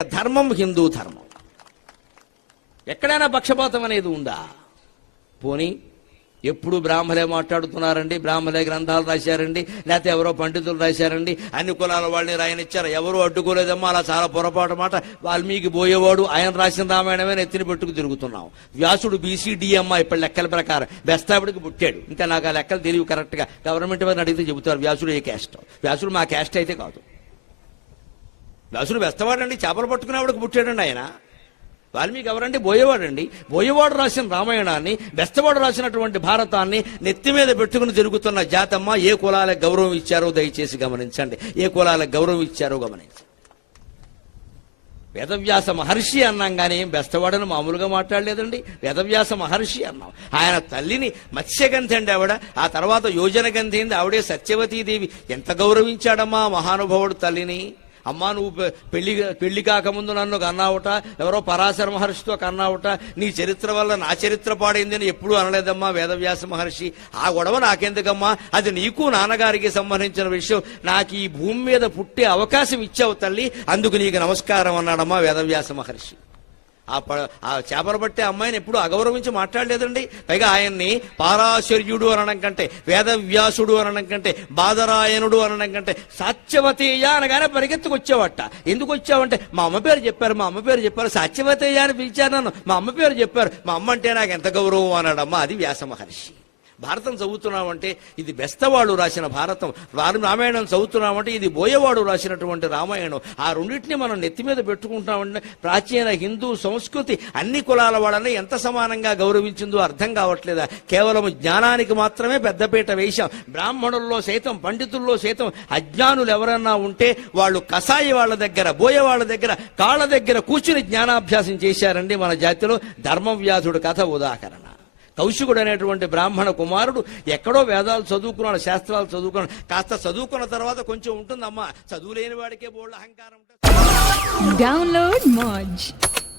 ధర్మం హిందూ ధర్మం. ఎక్కడైనా పక్షపాతం అనేది ఉందా? పోనీ ఎప్పుడు బ్రాహ్మలే మాట్లాడుతున్నారండి, బ్రాహ్మలే గ్రంథాలు రాశారండి, లేకపోతే ఎవరో పండితులు రాశారండి, అన్ని కులాల వాళ్ళని రాయనిచ్చారు, ఎవరు అడ్డుకోలేదమ్మా, అలా చాలా పొరపాటు మాట. వాల్మీకి పోయేవాడు, ఆయన రాసిన రామాయణమే నెత్తిని పెట్టుకు తిరుగుతున్నాం. వ్యాసుడు బీసీడీఎమ్మా ఇప్పుడు లెక్కల ప్రకారం బెస్తావిడికి పుట్టాడు. ఇంకా నాకు ఆ లెక్కలు తెలియవు కరెక్ట్గా, గవర్నమెంట్ వారిని అడిగితే చెబుతారు వ్యాసుడు ఏ క్యాస్ట్. వ్యాసుడు మా క్యాస్ట్ అయితే కాదు. వ్యాసుడు బెస్తవాడండి, చేపలు పట్టుకునేవాడికి పుట్టాడండి ఆయన. వాల్మీకి ఎవరండి? బోయేవాడండి. బోయేవాడు రాసిన రామాయణాన్ని, బెస్తవాడు రాసినటువంటి భారతాన్ని నెత్తి మీద పెట్టుకుని తిరుగుతున్న జాతమ్మ. ఏ కులాలకు గౌరవం ఇచ్చారో దయచేసి గమనించండి. ఏ కులాలకు గౌరవం ఇచ్చారో గమనించండి. వేదవ్యాస మహర్షి అన్నాం కానీ బెస్తవాడని మామూలుగా మాట్లాడలేదండి. వేదవ్యాస మహర్షి అన్నాం. ఆయన తల్లిని మత్స్యగంధి అండి ఆవిడ. ఆ తర్వాత యోజన గంధి అయింది ఆవిడే సత్యవతీదేవి. ఎంత గౌరవించాడమ్మా మహానుభావుడు తల్లిని. అమ్మా నువ్వు పెళ్లి కాకముందు నన్ను కన్నావుట, ఎవరో పరాశర మహర్షితో కన్నావుట, నీ చరిత్ర వల్ల నా చరిత్ర పాడైందని ఎప్పుడూ అనలేదమ్మా వేదవ్యాస మహర్షి. ఆ గొడవ నాకెందుకమ్మా, అది నీకు నాన్నగారికి సంబంధించిన విషయం. నాకు ఈ భూమి మీద పుట్టే అవకాశం ఇచ్చావు తల్లి, అందుకు నీకు నమస్కారం అన్నాడమ్మా వేదవ్యాస మహర్షి. ఆ చేపలు పట్టే అమ్మాయిని ఎప్పుడు అగౌరవించి మాట్లాడలేదండి. పైగా ఆయన్ని పారాశర్యుడు అనడం కంటే, వేదవ్యాసుడు అనడం కంటే, బాదరాయణుడు అనడం కంటే సాత్యవతేయ అనగానే పరిగెత్తుకొచ్చావట. ఎందుకు వచ్చావంటే మా అమ్మ పేరు చెప్పారు, మా అమ్మ పేరు చెప్పారు, సాత్యవతేయ అని పిలిచారు నన్ను, మా అమ్మ పేరు చెప్పారు, మా అమ్మ అంటే నాకు ఎంత గౌరవం అన్నాడమ్మా. అది వ్యాస మహర్షి. భారతం చదువుతున్నామంటే ఇది బెస్తవాడు రాసిన భారతం. రామాయణం చదువుతున్నామంటే ఇది బోయవాడు రాసినటువంటి రామాయణం. ఆ రెండింటిని మనం నెత్తి మీద పెట్టుకుంటామంటే ప్రాచీన హిందూ సంస్కృతి అన్ని కులాల వాళ్ళని ఎంత సమానంగా గౌరవించిందో అర్థం కావట్లేదా? కేవలం జ్ఞానానికి మాత్రమే పెద్దపీట వేశాం. బ్రాహ్మణుల్లో సైతం, పండితుల్లో సైతం అజ్ఞానులు ఎవరన్నా ఉంటే వాళ్ళు కసాయి వాళ్ళ దగ్గర, బోయ వాళ్ళ దగ్గర, కాళ్ళ దగ్గర కూర్చుని జ్ఞానాభ్యాసం చేశారండి మన జాతిలో. ధర్మవ్యాధుడు కథ ఉదాహరణ. కౌశికుడు అనేటువంటి బ్రాహ్మణ కుమారుడు ఎక్కడో వేదాలు చదువుకున్నాడు, శాస్త్రాలు చదువుకున్నాడు. కాస్త చదువుకున్న తర్వాత కొంచెం ఉంటుందమ్మా, చదువులేని వాడికే బోల్డ్ అహంకారం ఉంటుంది. డౌన్లోడ్ మోజ్.